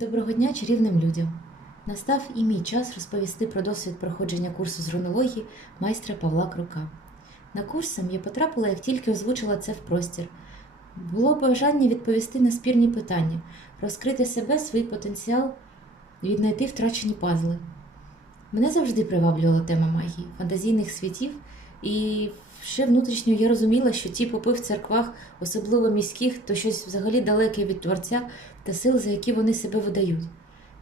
Доброго дня чарівним людям! Настав і мій час розповісти про досвід проходження курсу з рунології майстра Павла Крука. На курс сам я потрапила, як тільки озвучила це в простір. Було бажання відповісти на спірні питання, розкрити себе, свій потенціал, віднайти втрачені пазли. Мене завжди приваблювала тема магії, фантазійних світів, і ще внутрішньо я розуміла, що ті попи в церквах, особливо міських, то щось взагалі далеке від творця та сил, за які вони себе видають.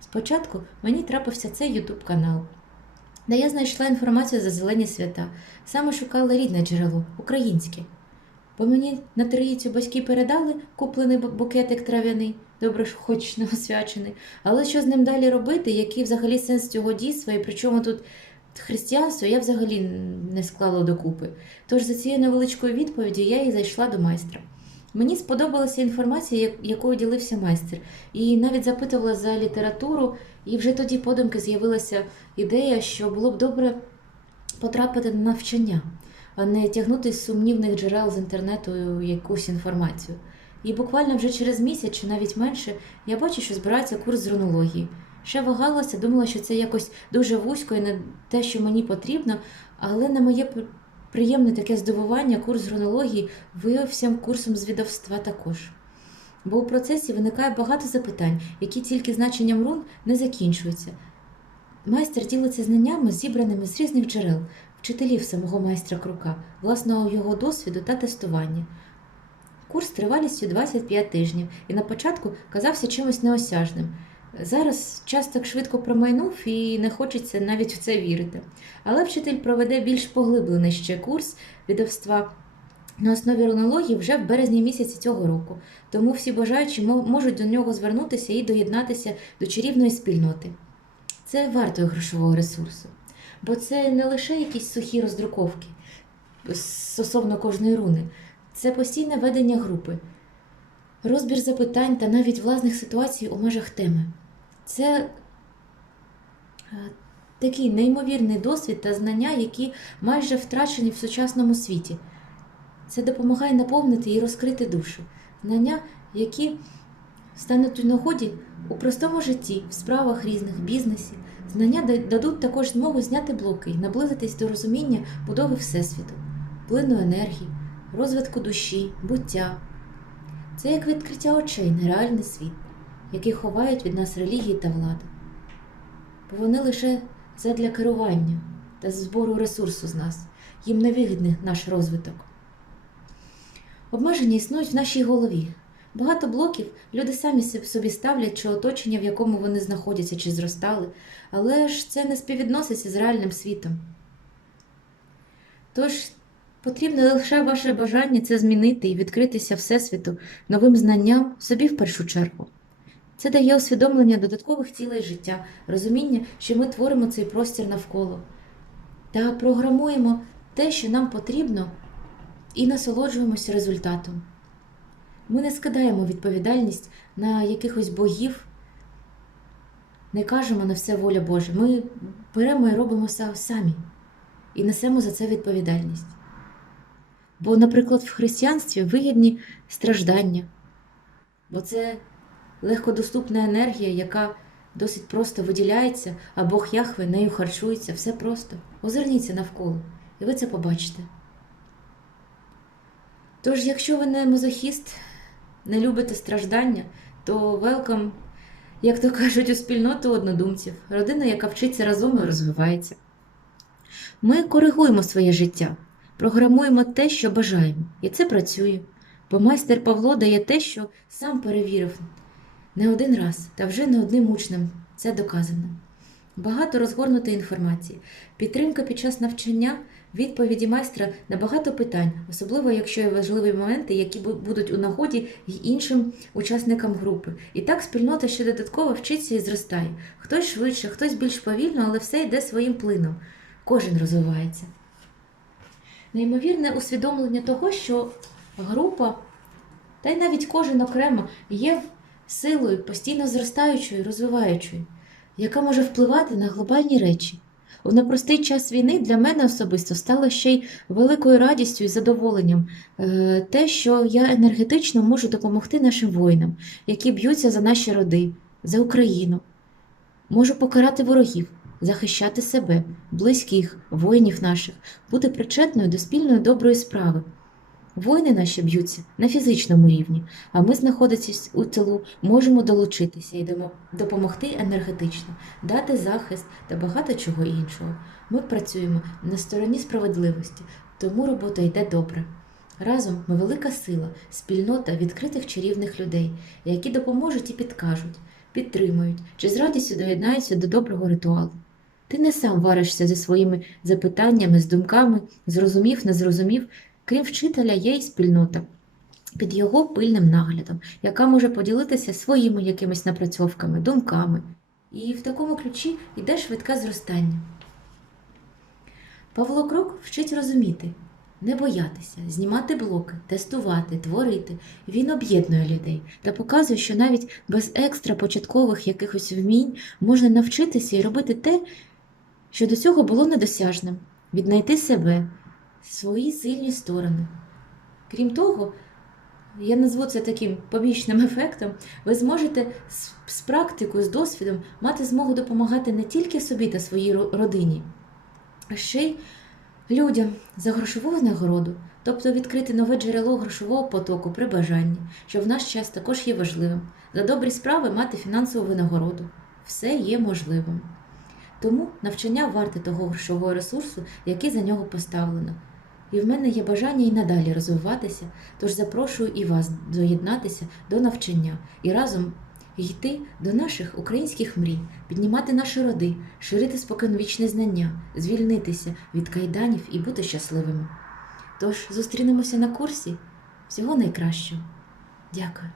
Спочатку мені трапився цей Ютуб канал, де я знайшла інформацію за зелені свята, саме шукала рідне джерело, українське. Бо мені на троїцю батьки передали куплений букетик трав'яний, добре ж хоч не освячений. Але що з ним далі робити, який взагалі сенс цього дійства, і причому тут християнство я взагалі не склала докупи. Тож за цією невеличкою відповіддю я і зайшла до майстра. Mені сподобалася інформація, якою ділився майстер, і навіть запитувала за літературу, і вже тоді подумки з'явилася ідея, що було б добре потрапити на навчання, а не тягнути з сумнівних джерел з інтернету якусь інформацію. І буквально вже через місяць чи навіть менше я бачу, що збирається курс з рунології. Ще вагалася, думала, що це якось дуже вузько і не те, що мені потрібно, але на моє приємне таке здивування курс з рунології виявився курсом з відовства також. Бо у процесі виникає багато запитань, які тільки значенням рун не закінчуються. Майстер ділиться знаннями, зібраними з різних джерел, вчителів самого майстра Крука, власного його досвіду та тестування. Курс тривалістю 25 тижнів і на початку казався чимось неосяжним. Зараз час так швидко промайнув і не хочеться навіть в це вірити. Але вчитель проведе більш поглиблений ще курс відовства на основі рунології вже в березні місяці цього року. Тому всі бажаючі можуть до нього звернутися і доєднатися до чарівної спільноти. Це варто грошового ресурсу, бо це не лише якісь сухі роздруковки стосовно кожної руни, це постійне ведення групи, розбір запитань та навіть власних ситуацій у межах теми. Це е, такий неймовірний досвід та знання, які майже втрачені в сучасному світі. Це допомагає наповнити і розкрити душу. Знання, які стануть у нагоді у простому житті, в справах різних, бізнесі. Знання дадуть також змогу зняти блоки і наблизитись до розуміння будови Всесвіту, плину енергії, розвитку душі, буття. Це як відкриття очей на реальний світ, який ховають від нас релігії та влада. Бо вони лише задля керування та збору ресурсу з нас, їм не вигідний наш розвиток. Обмеження існують в нашій голові. Багато блоків люди самі собі ставлять чи оточення, в якому вони знаходяться чи зростали, але ж це не співвідноситься з реальним світом. Тож потрібне лише ваше бажання це змінити і відкритися Всесвіту новим знанням собі в першу чергу. Це дає усвідомлення додаткових цілей життя, розуміння, що ми творимо цей простір навколо та програмуємо те, що нам потрібно, і насолоджуємося результатом. Ми не скидаємо відповідальність на якихось богів, не кажемо на все воля Божа. Ми беремо і робимо все самі і несемо за це відповідальність. Бо, наприклад, в християнстві вигідні страждання, бо це легкодоступна енергія, яка досить просто виділяється, а Бог Яхве нею харчується, все просто. Озирніться навколо, і ви це побачите. Тож, якщо ви не мазохіст, не любите страждання, то велкам, як то кажуть, у спільноту однодумців, родина, яка вчиться разом і розвивається. Ми коригуємо своє життя, програмуємо те, що бажаємо, і це працює. Бо майстер Павло дає те, що сам перевірив не один раз та вже не одним учнем. Це доказано. Багато розгорнутої інформації, підтримка під час навчання, відповіді майстра на багато питань, особливо якщо є важливі моменти, які будуть у нагоді й іншим учасникам групи. І так спільнота ще додатково вчиться і зростає. Хтось швидше, хтось більш повільно, але все йде своїм плином. Кожен розвивається. Неймовірне усвідомлення того, що група, та й навіть кожен окремо є силою постійно зростаючою, розвиваючою, яка може впливати на глобальні речі. У непростий час війни для мене особисто стало ще й великою радістю і задоволенням е, те, що я енергетично можу допомогти нашим воїнам, які б'ються за наші роди, за Україну. Можу покарати ворогів, захищати себе, близьких, воїнів наших, бути причетною до спільної доброї справи. Воїни наші б'ються на фізичному рівні, а ми, знаходячись у тилу, можемо долучитися і допомогти енергетично, дати захист та багато чого іншого. Ми працюємо на стороні справедливості, тому робота йде добре. Разом ми велика сила, спільнота відкритих чарівних людей, які допоможуть і підкажуть, підтримують чи з радістю доєднаються до доброго ритуалу. Ти не сам варишся зі своїми запитаннями, з думками, зрозумів, не зрозумів. Крім вчителя, є й спільнота під його пильним наглядом, яка може поділитися своїми якимись напрацьовками, думками. І в такому ключі йде швидке зростання. Павло Крок вчить розуміти, не боятися, знімати блоки, тестувати, творити. Він об'єднує людей та показує, що навіть без екстра початкових якихось вмінь можна навчитися і робити те, що до цього було недосяжним, віднайти себе, свої сильні сторони. Крім того, я назву це таким побічним ефектом, ви зможете з, практикою, з досвідом мати змогу допомагати не тільки собі та своїй родині, а ще й людям за грошову нагороду, тобто відкрити нове джерело грошового потоку при бажанні, що в наш час також є важливим. За добрі справи мати фінансову винагороду. Все є можливим. Тому навчання варте того грошового ресурсу, який за нього поставлено. І в мене є бажання і надалі розвиватися, тож запрошую і вас доєднатися до навчання і разом йти до наших українських мрій, піднімати наші роди, ширити споконвічне знання, звільнитися від кайданів і бути щасливими. Тож зустрінемося на курсі. Всього найкращого. Дякую.